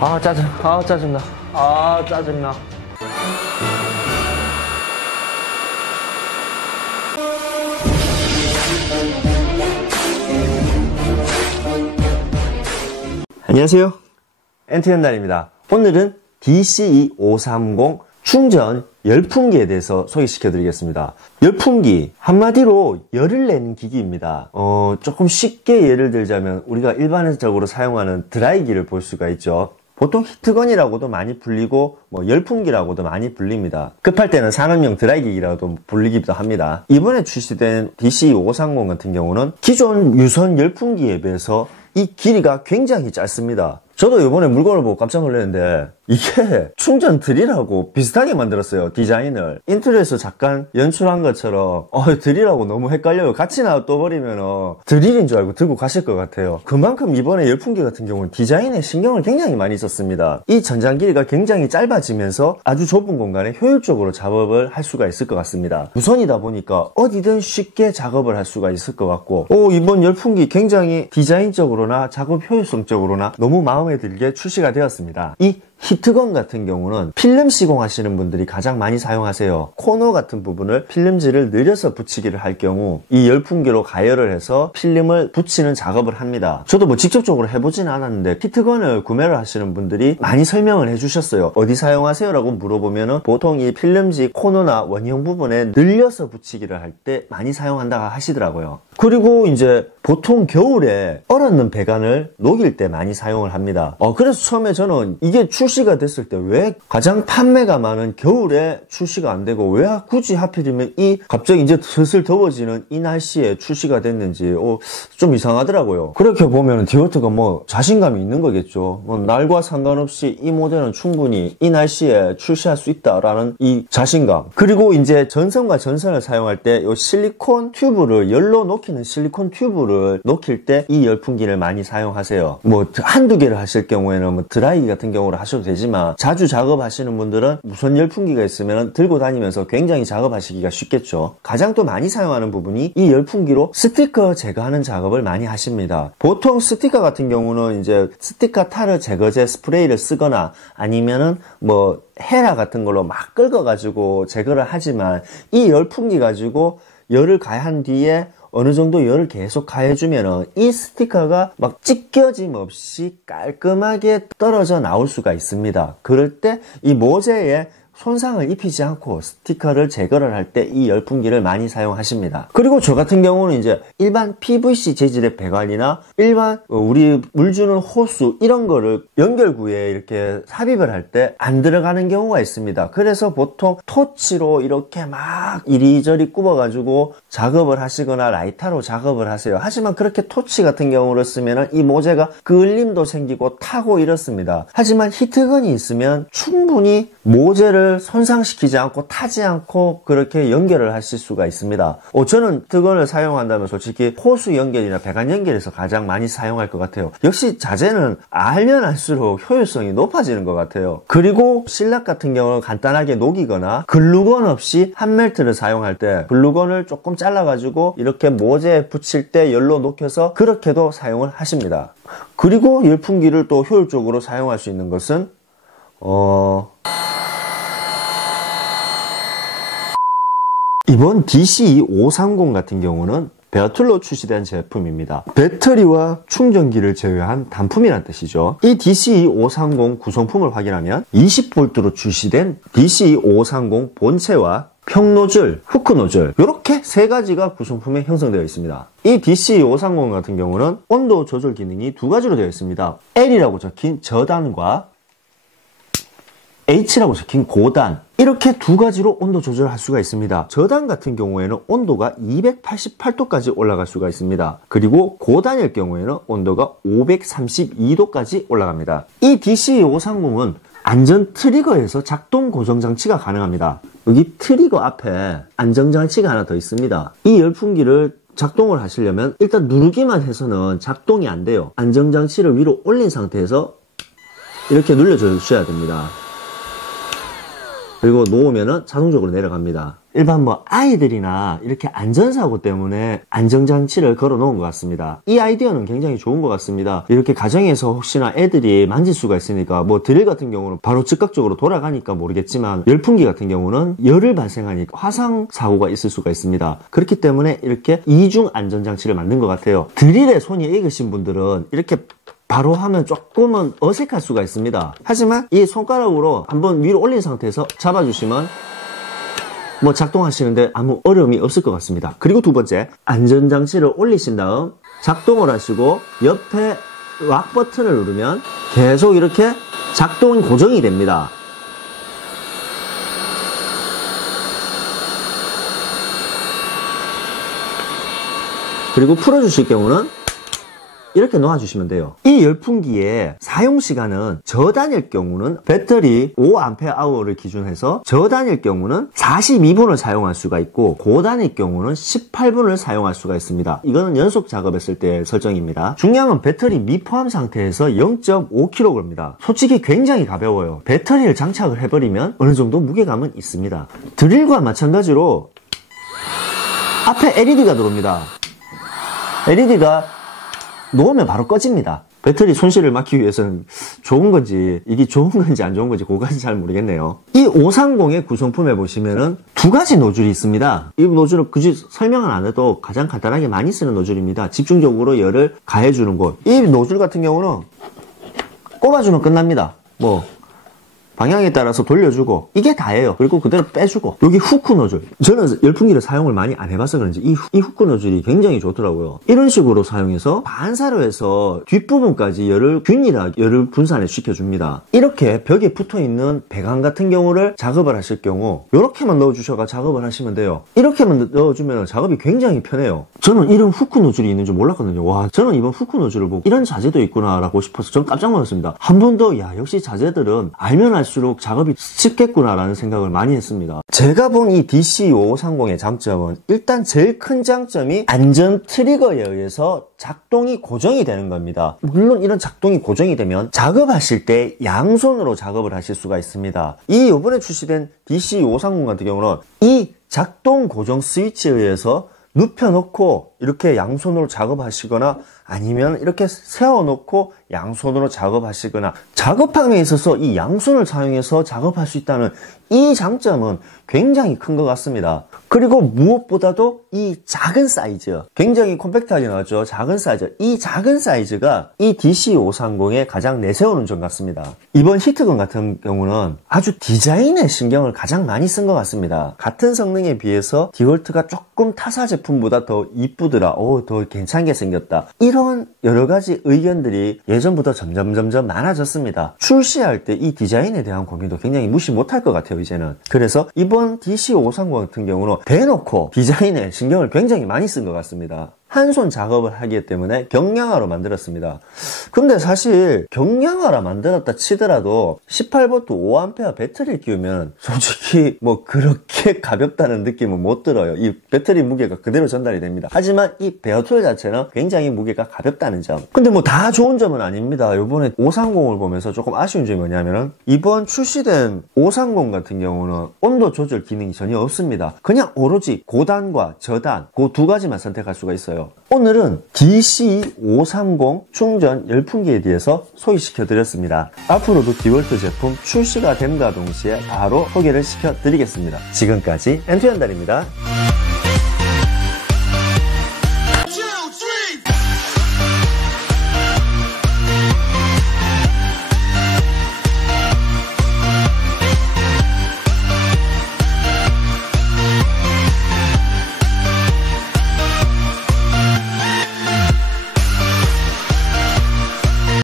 아 짜증나. 아 짜증나. 안녕하세요, 엔트연단입니다. 오늘은 DCE530 충전 열풍기에 대해서 소개시켜 드리겠습니다. 열풍기, 한마디로 열을 내는 기기입니다. 조금 쉽게 예를 들자면 우리가 일반적으로 사용하는 드라이기를 볼 수가 있죠. 보통 히트건이라고도 많이 불리고 열풍기라고도 많이 불립니다. 급할 때는 산업용 드라이기라고도 불리기도 합니다. 이번에 출시된 DCE530 같은 경우는 기존 유선 열풍기에 비해서 이 길이가 굉장히 짧습니다. 저도 이번에 물건을 보고 깜짝 놀랐는데 이게 충전 드릴하고 비슷하게 만들었어요, 디자인을. 인트로에서 잠깐 연출한 것처럼 드릴하고 너무 헷갈려요. 같이 놔둬버리면 드릴인 줄 알고 들고 가실 것 같아요. 그만큼 이번에 열풍기 같은 경우는 디자인에 신경을 굉장히 많이 썼습니다. 이 전장 길이가 굉장히 짧아지면서 아주 좁은 공간에 효율적으로 작업을 할 수가 있을 것 같습니다. 무선이다 보니까 어디든 쉽게 작업을 할 수가 있을 것 같고, 이번 열풍기 굉장히 디자인적으로나 작업 효율성적으로나 너무 마음에 들게 출시가 되었습니다. 이 히트건 같은 경우는 필름 시공하시는 분들이 가장 많이 사용하세요. 코너 같은 부분을 필름지를 늘려서 붙이기를 할 경우 이 열풍기로 가열을 해서 필름을 붙이는 작업을 합니다. 저도 직접적으로 해보진 않았는데 히트건을 구매를 하시는 분들이 많이 설명을 해주셨어요. 어디 사용하세요? 라고 물어보면은 보통 이 필름지 코너나 원형 부분에 늘려서 붙이기를 할 때 많이 사용한다고 하시더라고요. 그리고 이제 보통 겨울에 얼었는 배관을 녹일 때 많이 사용을 합니다. 그래서 처음에 저는 이게 출시가 됐을 때 왜 가장 판매가 많은 겨울에 출시가 안 되고 왜 굳이 하필이면 갑자기 이제 슬슬 더워지는 이 날씨에 출시가 됐는지 좀 이상하더라고요. 그렇게 보면 디오트가 자신감이 있는 거겠죠. 날과 상관없이 이 모델은 충분히 이 날씨에 출시할 수 있다라는 이 자신감. 그리고 이제 전선과 전선을 사용할 때 이 실리콘 튜브를 열로 녹이는 실리콘 튜브를 녹일 때 이 열풍기를 많이 사용하세요. 한두 개를 하실 경우에는 드라이기 같은 경우로 하셔도 되지만 자주 작업하시는 분들은 무선 열풍기가 있으면 들고 다니면서 굉장히 작업하시기가 쉽겠죠. 가장 또 많이 사용하는 부분이 이 열풍기로 스티커 제거하는 작업을 많이 하십니다. 보통 스티커 같은 경우는 이제 스티커 타르 제거제 스프레이를 쓰거나 아니면은 헤라 같은 걸로 막 긁어가지고 제거를 하지만 이 열풍기 가지고 열을 가한 뒤에 어느 정도 열을 계속 가해주면은 이 스티커가 막 찢겨짐 없이 깔끔하게 떨어져 나올 수가 있습니다. 그럴 때 이 모재에 손상을 입히지 않고 스티커를 제거를 할 때 이 열풍기를 많이 사용하십니다. 그리고 저 같은 경우는 이제 일반 PVC 재질의 배관이나 일반 우리 물 주는 호수 이런 거를 연결구에 이렇게 삽입을 할 때 안 들어가는 경우가 있습니다. 그래서 보통 토치로 이렇게 막 이리저리 굽어가지고 작업을 하시거나 라이터로 작업을 하세요. 하지만 그렇게 토치 같은 경우를 쓰면은 이 모재가 그을림도 생기고 타고 이렇습니다. 하지만 히트건이 있으면 충분히 모재를 손상시키지 않고 타지 않고 그렇게 연결을 하실 수가 있습니다. 저는 히트건을 사용한다면 솔직히 호수 연결이나 배관 연결에서 가장 많이 사용할 것 같아요. 역시 자재는 알면 알수록 효율성이 높아지는 것 같아요. 그리고 실락 같은 경우는 간단하게 녹이거나 글루건 없이 한멜트를 사용할 때 글루건을 조금 잘라가지고 이렇게 모재에 붙일 때 열로 녹여서 그렇게도 사용을 하십니다. 그리고 열풍기를 또 효율적으로 사용할 수 있는 것은 이번 DCE530 같은 경우는 베어툴로 출시된 제품입니다. 배터리와 충전기를 제외한 단품이란 뜻이죠. 이 DCE530 구성품을 확인하면 20V로 출시된 DCE530 본체와 평노즐, 후크노즐 이렇게 세 가지가 구성품에 형성되어 있습니다. 이 DCE530 같은 경우는 온도 조절 기능이 두 가지로 되어 있습니다. L이라고 적힌 저단과 H라고 적힌 고단, 이렇게 두 가지로 온도 조절할 수가 있습니다. 저단 같은 경우에는 온도가 288도까지 올라갈 수가 있습니다. 그리고 고단일 경우에는 온도가 532도까지 올라갑니다. 이 DCE530은 안전 트리거에서 작동 고정 장치가 가능합니다. 여기 트리거 앞에 안정장치가 하나 더 있습니다. 이 열풍기를 작동을 하시려면 일단 누르기만 해서는 작동이 안 돼요. 안정장치를 위로 올린 상태에서 이렇게 눌러주셔야 됩니다. 그리고 놓으면은 자동적으로 내려갑니다. 일반 뭐 아이들이나 이렇게 안전사고 때문에 안전장치를 걸어 놓은 것 같습니다. 이 아이디어는 굉장히 좋은 것 같습니다. 이렇게 가정에서 혹시나 애들이 만질 수가 있으니까 뭐 드릴 같은 경우는 바로 즉각적으로 돌아가니까 모르겠지만 열풍기 같은 경우는 열을 발생하니까 화상 사고가 있을 수가 있습니다. 그렇기 때문에 이렇게 이중 안전장치를 만든 것 같아요. 드릴에 손이 익으신 분들은 이렇게 바로 하면 조금은 어색할 수가 있습니다. 하지만 이 손가락으로 한번 위로 올린 상태에서 잡아주시면 뭐 작동하시는데 아무 어려움이 없을 것 같습니다. 그리고 두 번째, 안전장치를 올리신 다음 작동을 하시고 옆에 락 버튼을 누르면 계속 이렇게 작동이 고정이 됩니다. 그리고 풀어주실 경우는 이렇게 놓아주시면 돼요. 이 열풍기의 사용시간은 저단일 경우는 배터리 5Ah를 기준해서 저단일 경우는 42분을 사용할 수가 있고 고단일 경우는 18분을 사용할 수가 있습니다. 이거는 연속 작업했을 때 설정입니다. 중량은 배터리 미포함 상태에서 0.5kg입니다. 솔직히 굉장히 가벼워요. 배터리를 장착을 해버리면 어느 정도 무게감은 있습니다. 드릴과 마찬가지로 앞에 LED가 들어옵니다. LED가 놓으면 바로 꺼집니다. 배터리 손실을 막기 위해서는 좋은 건지 이게 좋은 건지 안 좋은 건지 그거까지 잘 모르겠네요. 이 530의 구성품에 보시면은 두 가지 노즐이 있습니다. 이 노즐은 굳이 설명을 안 해도 가장 간단하게 많이 쓰는 노즐입니다. 집중적으로 열을 가해주는 곳. 이 노즐 같은 경우는 꼽아주면 끝납니다. 뭐 방향에 따라서 돌려주고 이게 다예요. 그리고 그대로 빼주고 여기 후크 노즐, 저는 열풍기를 사용을 많이 안 해봐서 그런지 이 후크 노즐이 굉장히 좋더라고요. 이런 식으로 사용해서 반사로 해서 뒷부분까지 열을 균일하게 열을 분산을 시켜줍니다. 이렇게 벽에 붙어있는 배관 같은 경우를 작업을 하실 경우 이렇게만 넣어주셔가 작업을 하시면 돼요. 이렇게만 넣어주면 작업이 굉장히 편해요. 저는 이런 후크 노즐이 있는 줄 몰랐거든요. 와, 저는 이번 후크 노즐을 보고 이런 자재도 있구나 라고 싶어서 전 깜짝 놀랐습니다. 한 번 더 야, 역시 자재들은 알면 할수록 작업이 쉽겠구나 라는 생각을 많이 했습니다. 제가 본 이 DC5530의 장점은 일단 제일 큰 장점이 안전 트리거에 의해서 작동이 고정이 되는 겁니다. 물론 이런 작동이 고정이 되면 작업하실 때 양손으로 작업을 하실 수가 있습니다. 이 이번에 출시된 DC5530 같은 경우는 이 작동 고정 스위치에 의해서 눕혀놓고 이렇게 양손으로 작업하시거나 아니면 이렇게 세워놓고 양손으로 작업하시거나 작업함에 있어서 이 양손을 사용해서 작업할 수 있다는 이 장점은 굉장히 큰 것 같습니다. 그리고 무엇보다도 이 작은 사이즈, 굉장히 컴팩트하게 나왔죠. 작은 사이즈, 이 작은 사이즈가 이 DC530에 가장 내세우는 점 같습니다. 이번 히트건 같은 경우는 아주 디자인에 신경을 가장 많이 쓴 것 같습니다. 같은 성능에 비해서 디월트가 조금 타사 제품보다 더 이쁘더라, 더 괜찮게 생겼다, 이런 여러 가지 의견들이 예전보다 점점 많아졌습니다. 출시할 때 이 디자인에 대한 고민도 굉장히 무시 못할 것 같아요, 이제는. 그래서 이번 DC530 같은 경우는 대놓고 디자인에 신경을 굉장히 많이 쓴 것 같습니다. 한 손 작업을 하기 때문에 경량화로 만들었습니다. 근데 사실 경량화라 만들었다 치더라도 18V 5A 배터리를 끼우면 솔직히 뭐 그렇게 가볍다는 느낌은 못 들어요. 이 배터리 무게가 그대로 전달이 됩니다. 하지만 이 베어툴 자체는 굉장히 무게가 가볍다는 점. 근데 뭐 다 좋은 점은 아닙니다. 이번에 530을 보면서 조금 아쉬운 점이 뭐냐면은 이번 출시된 530 같은 경우는 온도 조절 기능이 전혀 없습니다. 그냥 오로지 고단과 저단 그 두 가지만 선택할 수가 있어요. 오늘은 DC530 충전 열풍기에 대해서 소개시켜 드렸습니다. 앞으로도 디월트 제품 출시가 됨과 동시에 바로 소개를 시켜 드리겠습니다. 지금까지 엔투연달입니다.